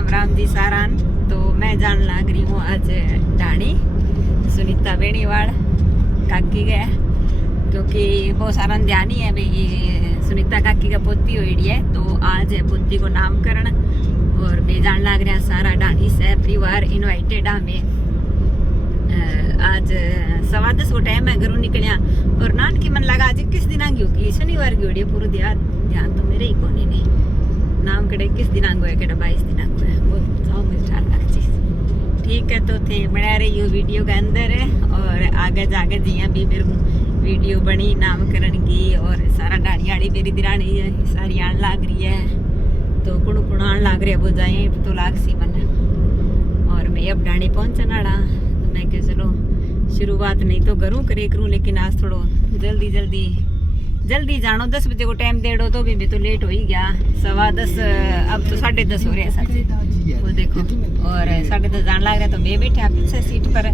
राम राम जी सारान। तो मैं जान लग रही हूँ आज ढाणी सुनीता बेनीवाल काकी गए, क्योंकि बहुत सारा ध्यान ही है भाई सुनीता काकी का पोती हुई है। तो आज है पोती को नामकरण और मैं जान लग रहा सारा ढाणी से परिवार इन्वाइटेड हमें। आज 10:15 को टाइम है, घरों निकलिया और नान की मन लगा आज किस दिन आगे होगी, शनिवार की होड़ी पूरा ध्यान तो मेरे ही कोने ने नाम कड़े किस दिनांक है, कड़ा 22 दिनांक है, वो जाओ मुझे ठार लग चीज ठीक है। तो थे बना रही यो वीडियो के अंदर है और आगे जाके जिया भी मेरे वीडियो बनी नामकरण की और सारा ढाणी आड़ी मेरी दिरानी है सारी आन लाग रही है। तो कुण कुण आन लाग रही है वो जाए तो लाग सी मन और मैं अब ढाणी पहुँचने वाला। तो मैं क्यों चलो शुरुआत नहीं तो घरों करे करूँ, लेकिन आज थोड़ो जल्दी जानो। 10 बजे को टाइम दे दो तो भी तो लेट हो ही गया। 10:15 अब तो 10:30 हो रहे हैं सच वो देखो। और 10:30 जान लग रहा है तो मैं बैठे पीछे सीट पर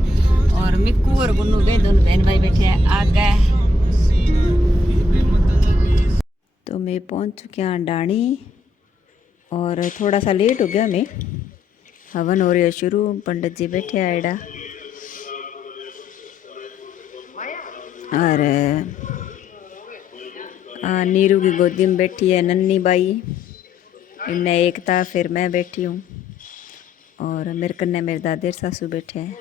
और मिक्कू और गुन्नू दोनों बहन भाई बैठे हैं आगे। तो मैं पहुंच चुकी हूँ ढाणी और थोड़ा सा लेट हो गया। मैं हवन हो रही है शुरू, पंडित जी बैठे आएडा और नीरू की गोदी में बैठी है नन्नी बाई, इन्हें एकता, फिर मैं बैठी हूँ और मेरे कन्ने मेरे दादे सासू बैठे हैं।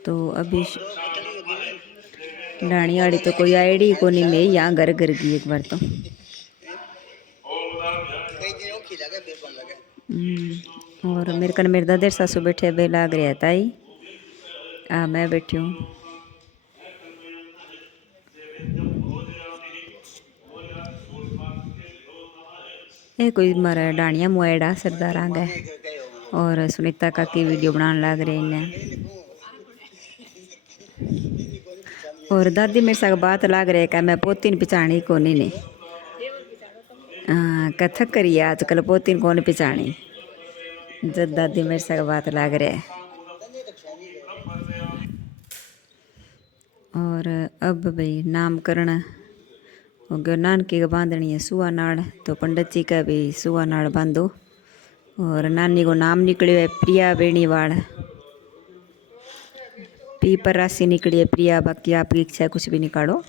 तो अभी ढाणी वाली तो कोई आईडी को नहीं, मैं यहाँ घर गई एक बार तो। और मेरे कन्ने मेरे दादे सासू बैठे बे लाग रहा है ताई, मैं बैठी हूँ। ये कोई मारा डाणिया मुआड़ा सरदार आ गए और सुनीता काकी वीडियो बनाने लग रहे इन्हें। और दादी मेरे साथ बात लग रही है कि मैं पोतीन पिछाणी को नहीं कथक करिए आजकल पोतीन कौन पिछाणी, जब दादी मेरे साथ बात लग रही है। और अब भाई नामकरण हो गया, नानकी का बांधनी है सुआ नाड़, तो पंडित जी का भी सुआ नाड़ बांधो। और नानी को नाम निकलियो है प्रिया बेनीवाल, पी पर राशि निकली है प्रिया, बाकी आपकी इच्छा कुछ भी निकालो।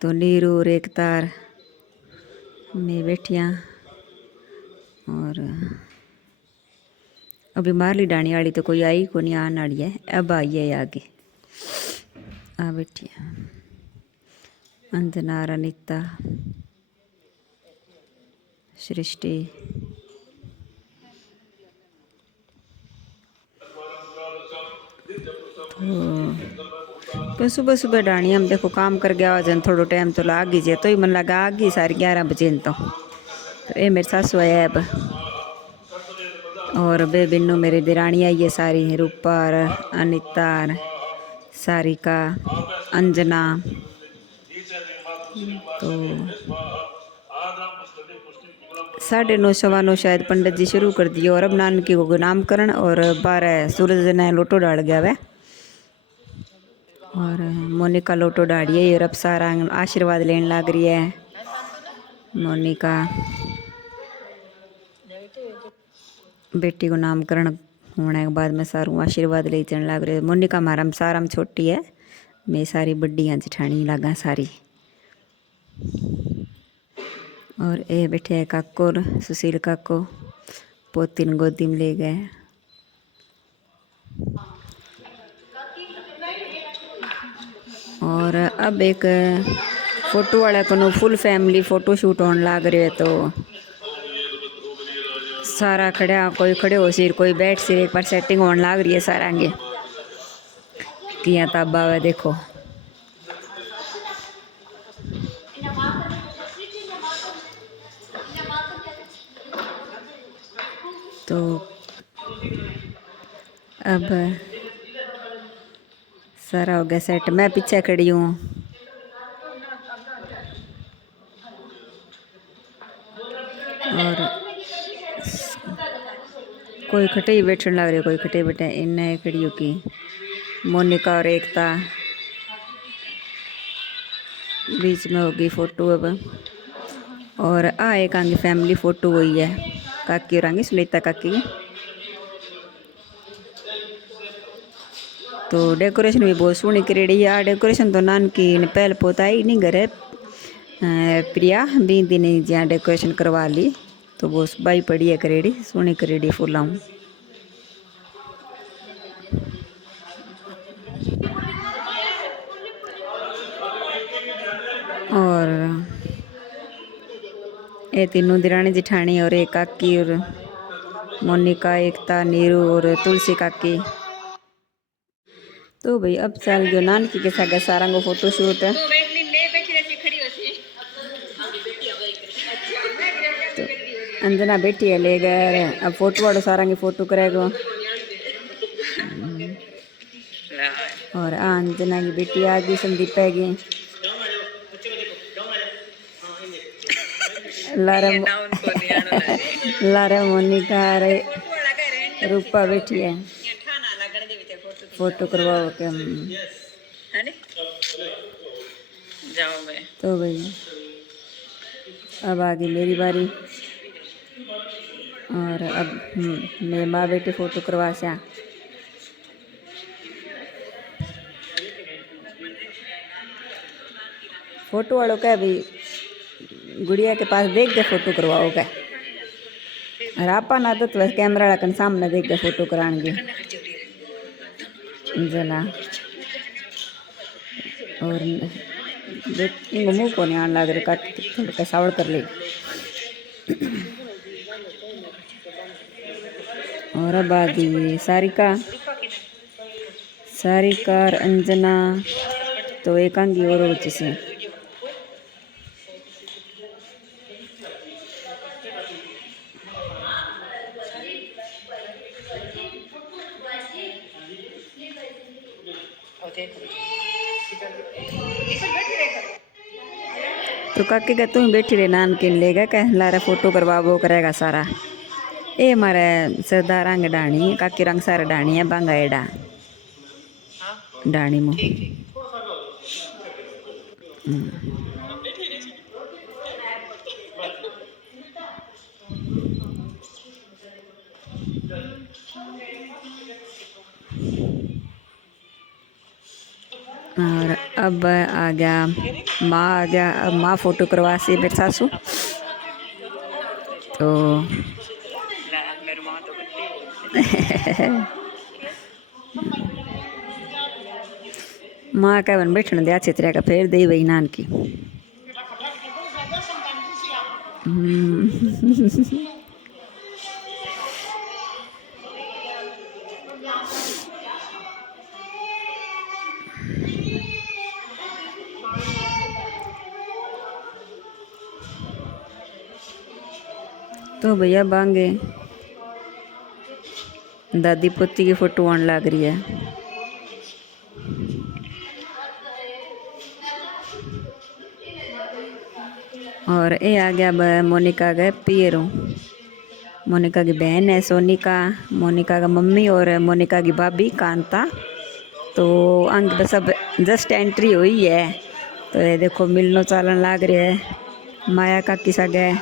तो नीरू और एकतार में बैठिया और अभी मारली ढाणी वाली तो कोई आई को नहीं, आने वाली है, अब आई है आगे आ बैठी अंजना, अनिता, सृष्टि। तो सुबह सुबह ढाणी हम देखो काम कर गया वजन थोड़ा टाइम तो लाग ही जाए, तो ही मन लगा आ गई सारी 11 बजे तो ये मेरे सासू है अब और बे बिन्नू मेरी दिरानी आई है सारी, रूपा, अनिता, सारिका, अंजना। तो 9:30 9:15 शायद पंडित जी शुरू कर दिए और अब नानकी को नामकरण और 12 सूरज ने लोटो डाल गया वह और मोनिका लोटो डाली है और अब सारा आशीर्वाद लेने लग रही है। मोनिका बेटी को नामकरण होने के बाद में सारू आशीर्वाद ले चलने लग रही है। मोनिका हमारा सारा में छोटी है, मैं सारी बड्डी हाँ जिठानी लगा सारी। और ये बैठे है काको सुशील काको, पोतीन गोदी में ले गए। और अब एक फोटो वाला को फुल फैमिली फोटो शूट होने लग रहे है, तो सारा खड़ा, कोई खड़े हो सिर, कोई बैठ सिर, एक बार सेटिंग होने लग रही है सारा आगे किया ताबा है देखो। तो अब सारा हो गया सेट, मैं पीछे खड़ी हूँ और कोई खटे ही बैठने लग रही है, कोई खटे बैठे इन्हें खड़ी हो की मोनिका और एकता बीच में होगी फोटो। अब और आ एक आंगी फैमिली फोटो हुई है काकी और आंगी सुनीता काकी की। तो डेकोरेशन भी बहुत सोहनी करेड़ी है। डेकोरेशन तो नानकी ने पहल पोता ही नहीं घरे प्रिया बी दिन जहाँ डेकोरेशन करवा ली तो वो बाई पड़ी है करेड़ी सोहनी करेड़ी फूलाऊँ। और ये तीनों दिरानी जिठानी और एक काकी और मोनिका एकता नीरू और तुलसी काकी। तो भाई अब चल गयो नानकी के साथ सारा को फोटो शूट है। तो अंजना बैठी है ले गए अब फोटो वाड़ो सारा की फोटो करेगो। और अंजना की बेटी आ गई संदीप है गई लारा मोनिका रूपा बैठी है फोटो करवाओ के तो भाई अब आ गई मेरी बारी। और अब मैं माँ बेटी फोटो करवा से फोटो वालों का भाई गुड़िया के पास देख के फोटो करवाओ क्या और आपा ना तो वैसे कैमरा रखन सामने देख के फोटो कराएंगे जना। और इनको मुँह को नहीं आने लग रहा थोड़ा कैसावड़ कर ले। और अब आ गई सारिका और अंजना तो एक आंगी और बच्ची से तो काके का तू बैठी रहे नान के लेगा कह लारा फोटो करवा वो करेगा सारा। ए हमारे सरदार रंग डाणी काकी रंग सारा डाणी है बांगा एडा डाणी मु और अब आ गया माँ आ गया। अब माँ फोटो करवा से मेरे सासू तो माँ का बन बैठने दिया अच्छी तरह का फिर दे वही नान की तो भैया बांगे दादी पोती की फोटो आने लग रही है। और ये आ गया मोनिका गए पियरो मोनिका की बहन है सोनिका मोनिका का मम्मी और मोनिका की भाभी कांता। तो अंक बस अब जस्ट एंट्री हुई है तो ये देखो मिलनो चालन लाग रही है माया काकी सा गए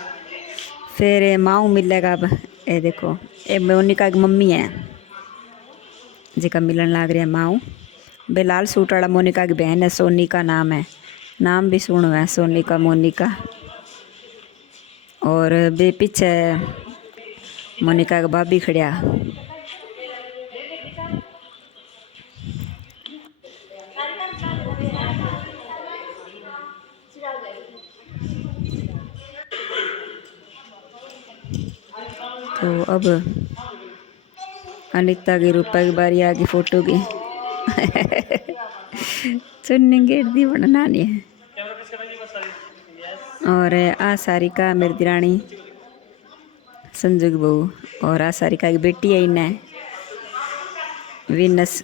फिर माऊ मिलेगा। अब ये देखो ये मोनिका की मम्मी है जिका मिलन लाग रही है माऊ बेलाल सूट वाला मोनिका की बहन है सोनिका नाम है नाम भी सुनो है सोनिका मोनिका। और बे पीछे मोनिका का भाभी खड़िया। तो अब अनिता की रूपा की बारी आ गई फोटो की चुन्नी गेट दी बनना नहीं है। और आ सारिका मेरी दिरानी संजू की बहू और आ सारिका की बेटी है इन्हें विनस।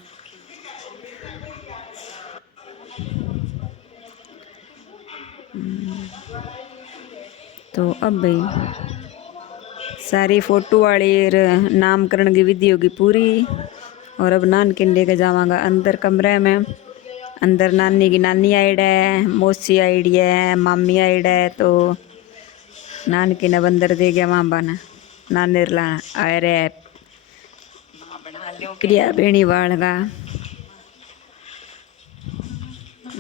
तो अब भाई सारी फोटो वाली नामकरण की विधि होगी पूरी। और अब नान के लेके जावांगा अंदर कमरे में। अंदर नानी की नानी आईड है मौसी आईडी है मामी आईड है तो नानकी ने बंदर दे गया मांबा ने नानेर ला अरे प्रिया बेणी वाल का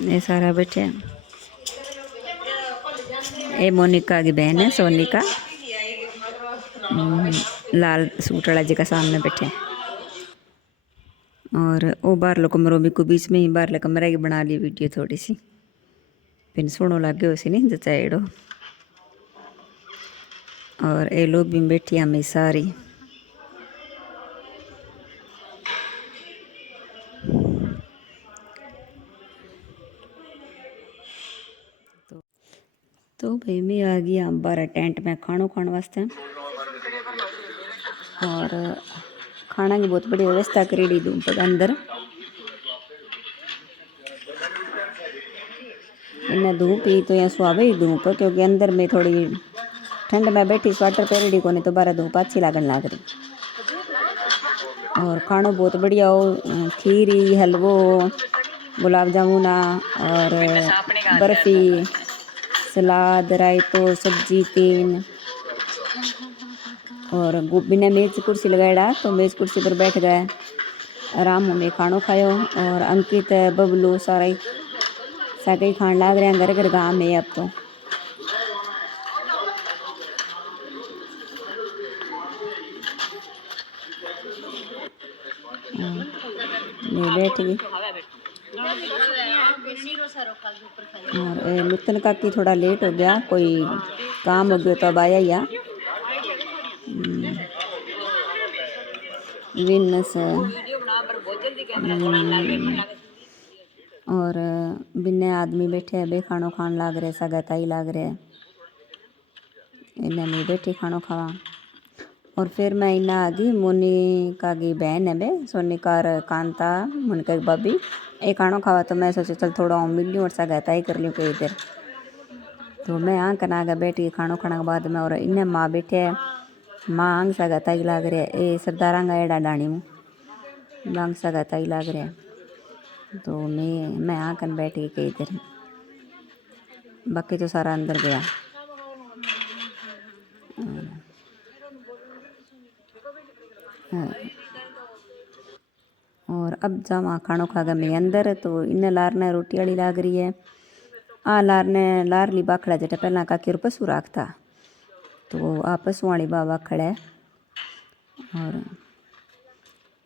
ये सारा बैठे। ये मोनिका की बहन है सोनिका, लाल सूट वाला जी का सामने बैठे। और वो बाहरलो कमरो भी को बीच में ही बाहरले कमरे की बना ली वीडियो थोड़ी सी, फिर सुनो लगे उसी नहीं जचाएड़ो। और ये लोग भी बैठी हमें सारी। तो भाई मैं आ गई हम बारह टेंट में खानो खाने वास्ते। और खाना की बहुत बड़ी व्यवस्था करेड़ी धूप के अंदर। इन्हें धूप ही तो यहाँ सुहावे ही धूप, क्योंकि अंदर में थोड़ी ठंड में बैठी स्वेटर पहरेड़ी को नहीं तो बारह धूप अच्छी लगन लग रही। और खानो बहुत बढ़िया हो, खीरी हलवो गुलाब जामुना और बर्फ़ी सलाद रायतो सब्जी 3। और बिना मेज कुर्सी लगाएड़ा तो मेज कुर्सी पर बैठ गए आराम में खानो खायो। और अंकित बबलू सारा ही साके खान लाग रहे हैं घर घर गाँव में अब तो। मैं बैठ गई। और नूतन काकी थोड़ा लेट हो गया, कोई काम हो गया तो अब आया या विनस। और बिन्ने आदमी बैठे हैं बे खानो खान लाग रहे, सगाताई लाग रहे, इन्हें मैं बैठी खानो खावा। और फिर मैं इन्हें आ गई मोनिका की बहन है बे सोनिका और कांता मोनिका की भाभी एक खानो खावा। तो मैं सोचा चल थोड़ा मिल लूँ और सगाताई कर लूँ कई देर। तो मैं आँख कना आगे बैठी खानो खाने के बाद में। और इन्हें माँ बैठे माँ आंग सगाताई लाग रहे ए सरदारांगा एड़ा डाणी मुँह बांग सगाताई लाग रहे। तो मैं आँकन बैठ गई कई देर, बाकी तो सारा अंदर गया। और अब जावा खानो खा गए मैं अंदर। तो इन्हें लारने रोटी वाली लाग रही है। लारने लारली बाखड़ा जेटा पहला काकी पशु राखता, तो आ पशु वाली बाखड़ है। और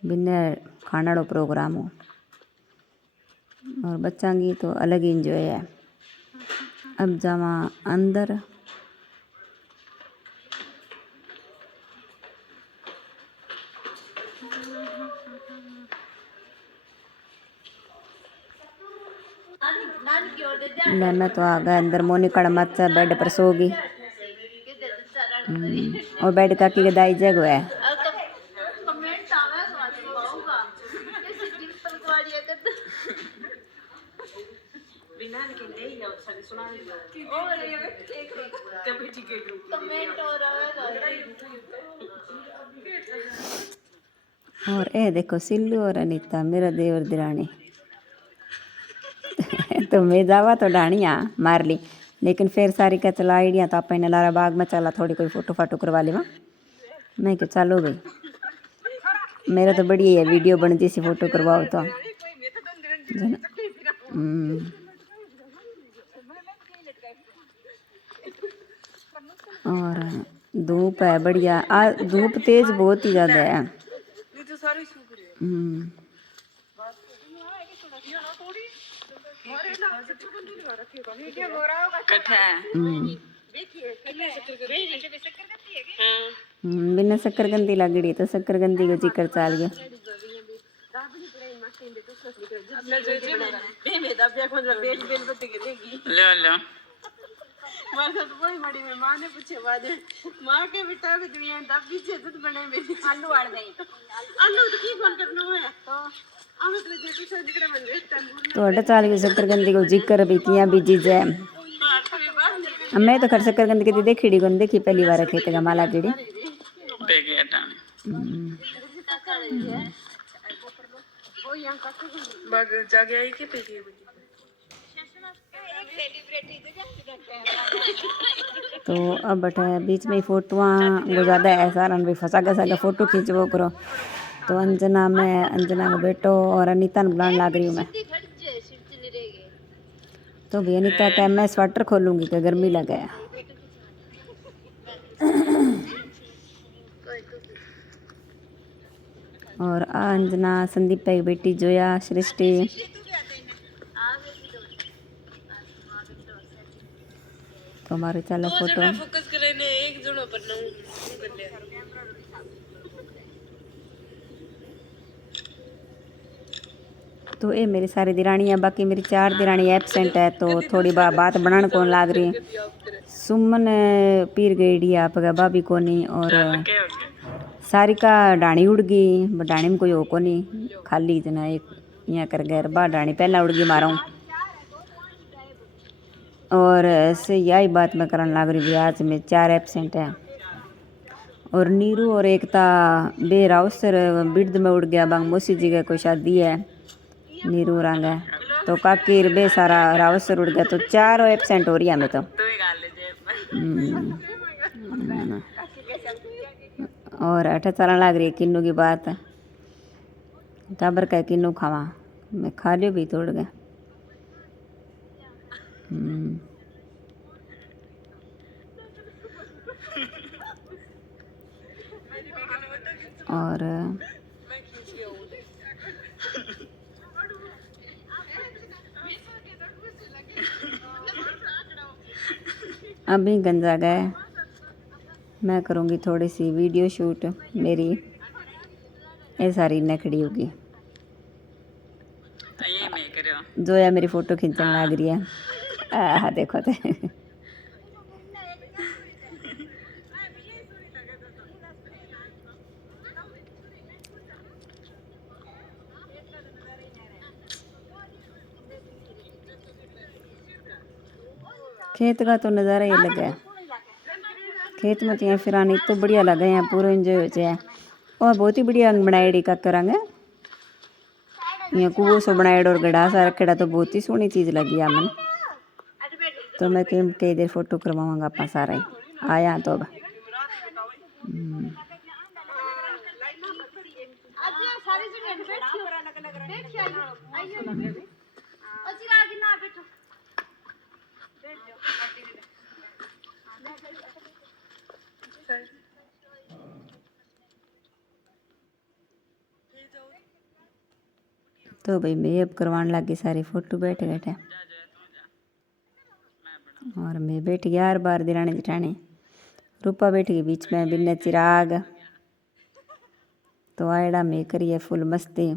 बिन्ने खाना प्रोग्राम हो और बच्चा की तो अलग ही इंजॉय है। अब जावा अंदर। मैं तो आ गया अंदर। मोनिका मत बेड पर सो गई। और बेड काकी के दाई जगह है। और ए देखो सिल्लू और अनीता मेरा देवर दिरानी। तो मैं जावा तो डाणिया मार ली, लेकिन फिर सारी का चला आइडिया तो आप लारा बाग में चला थोड़ी कोई फोटो फाटो करवा ली। वहाँ मैं क्या चलो भाई मेरा तो बढ़िया है वीडियो बन जैसी फोटो करवाओ तो। और धूप है बढ़िया, धूप तेज बहुत ही ज़्यादा है। बिना शक्करकंदी लगड़ी तो शक्करकंदी को जिक्र चाल गया। माँ ने पूछे माँ के बेटा भी दुनिया दबी से दूध बने मेरी आलू आड़ गई आलू तो की फोन करना है तो अड्डा चाल गई शक्करकंदी को जिक्र भी किया बीजी जय। मैं तो खर शक्करकंदी की देखी कौन देखी पहली बार खेत का माला गिड़ी तो अब बटे बीच में फोटो वो ज़्यादा है सारा भी फंसा का फोटो खींचवो करो। तो अंजना में अंजना का बेटो और अनीता ने बुलाने लाग रही हूँ मैं। तो भी अनीता कह मैं स्वेटर खोलूँगी कि गर्मी लगे। और अंजना संदीप की बेटी जोया सृष्टि। तो हमारे चला फोटो फोकस करने एक जनो पर तो ये मेरी सारी दिरानी है। बाकी मेरी 4 दिरानी एबसेंट है तो थोड़ी बात बनाने कौन लाग रही। सुमन पीर गई आप भाभी को नहीं। और सारिका डाणी उड़ गई। डाणी में कोई हो को नहीं खाली जना एक यहाँ कर गए बा डाणी पहला उड़ गई मारा। और ऐसे यही बात मैं करने लाग रही आज में 4 एबसेंट है। और नीरू और एकता बे राउसर बिर्द में उड़ गया बांग मौसी जी का कोई शादी है नीरू रंग है। तो काकी बे सारा राउसर उड़ गया तो 4 एबसेंट हो रही है हमें तो। और अठे चलन लाग रही है किन्नू की बात। टाबर का किन्नू खावा मैं खा लियो भी तोड़ गए। और अभी गंजा गए मैं करूँगी थोड़ी सी वीडियो शूट। मेरी ये सारी नखड़ी होगी जोया मेरी फोटो खींचने लग रही है। देखो तो खेत का तो नज़ारा ही लगा है। खेत में तो यहाँ फिर आने तो बढ़िया लगा यहाँ पूरा एंजॉय हो जाए। और बहुत ही बढ़िया बनाएड़ी का करांगे यहाँ कुओं सो बनाएड़ और गड़ा सा रखेड़ा तो बहुत ही सोहनी चीज़ लगी है मन। तो मैं कई देर फोटो करवाऊँगा अपना सारा ही आया तो अब तो भाई मैं अब करवाने लगी सारी फोटो बैठे बैठे। और मैं बैठ गया हर बार दिरानी जिठानी रूपा बैठ गई बीच में बिन्ने चिराग। तो आयड़ा में करिए फुल मस्ती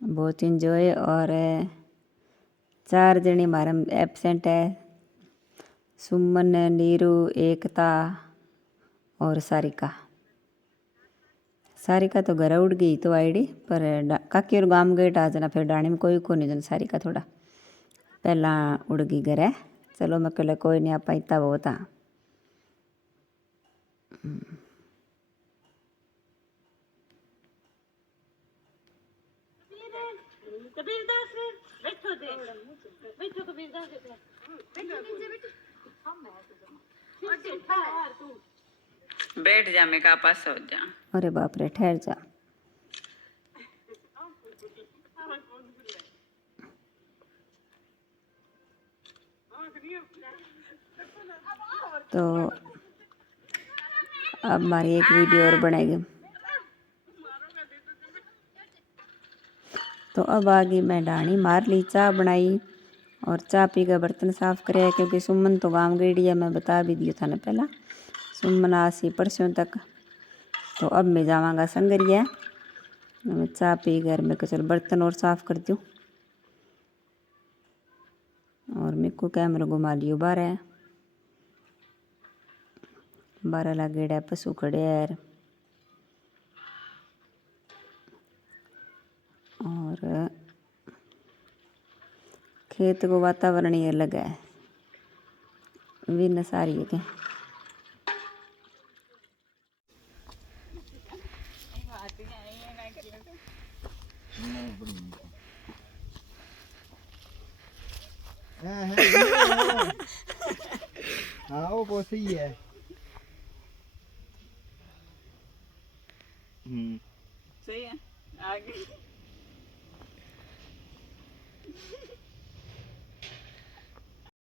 बहुत इंजॉय। और 4 जनी हमारे एबसेंट है सुमन नीरू एकता और सारिका। सारिका तो घर उड़ गई तो आईडी पर काकी और गांव गए आज ना फिर डाणी में कोई को नहीं जन सारिका थोड़ा पहला उड़ गई घर है। चलो मैं कहला कोई नहीं आप इतना बहुत हाँ। बैठ जा मैं का पास हो जा। अरे बाप रे ठहर जा। तो अब हमारी एक वीडियो और बनेगी। तो अब आगे मैं डाणी मार ली चाय बनाई और चाय पी कर बर्तन साफ करे क्योंकि सुमन तो गांव गई है मैं बता भी दिया था ना पहला सुमन आसी परसों तक। तो अब मैं जावांगा संगरिया मैं चाय पी कर मैं चल बर्तन और साफ कर दूँ। और मेरे को कैमरा घुमा लियो 12 लागेड़ा पशु खड़े यार। और खेत को वातावरण ही अलग है विन सारी है क्या। सही है। सही है आगे